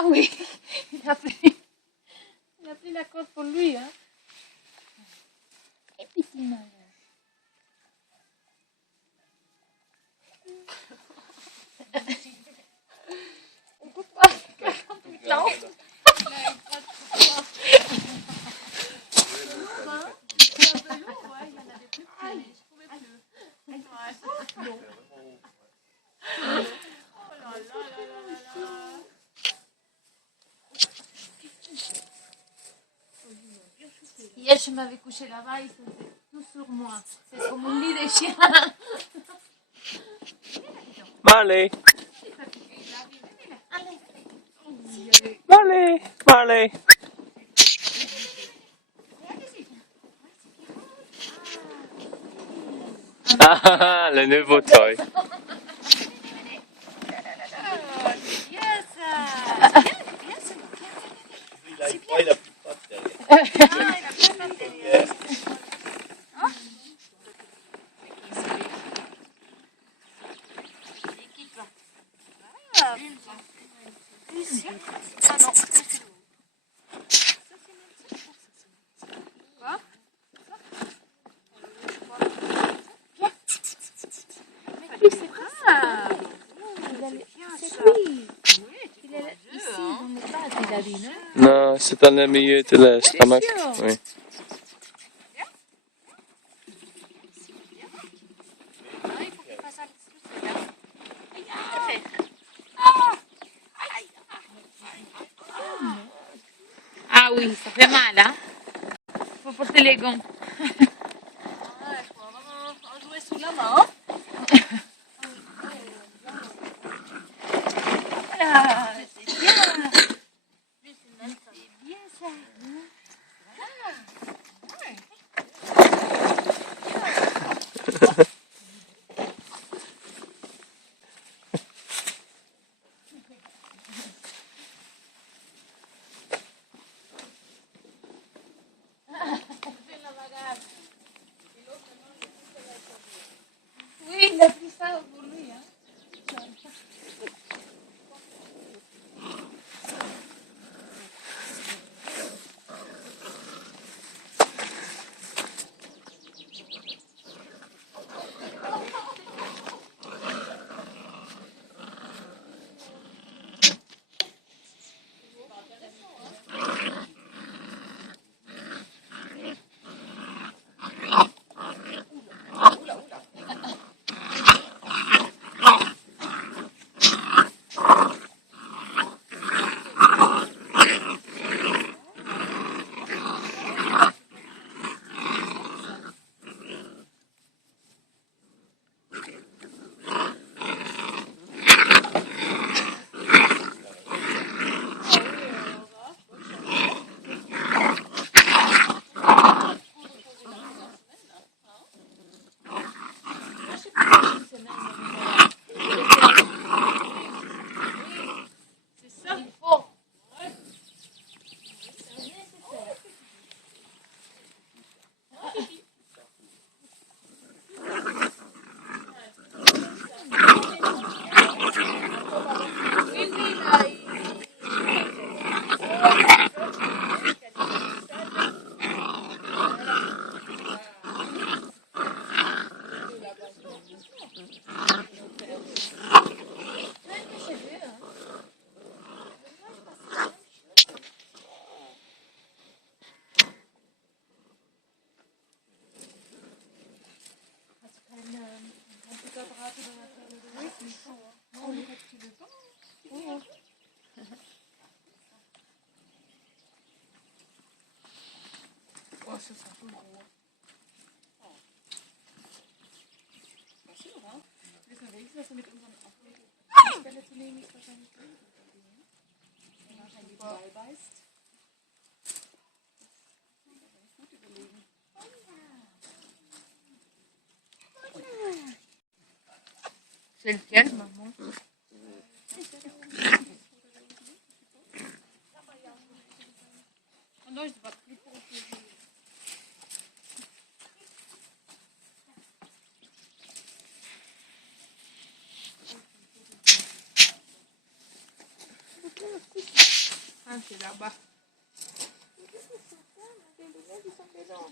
Ah oui, il a pris la corde pour lui, hein. Et petit malin. On peut pas quand tu laufen. Hier, je m'avais couché là-bas, il faisait tout sur moi. C'est comme un lit de chien. Marley, Allez. Marley, Marley. Ah, le nouveau toy. Il a plus de pattes derrière. C'est lui. Il est ici, dans le bas, il a dit, non? Non, c'est dans le milieu de l'estomac. Oui. Ah oui, ça fait mal, hein? Faut porter les gants. On jouait sous la main. Ah, c'est bien. C'est bien ça. Oui, il a pris ça pour lui, hein? Oh, ça sent tout gros. Wissen wir wenigstens, dass wir mit unseren Abwegestelle zu nehmen ist wahrscheinlich drin. Wenn du wahrscheinlich die Ball beißt. Gut überlegen. C'est lequel, maman? Non, je ne sais pas plus pour C'est Ah, c'est là-bas. Les lunettes, ils sont dedans.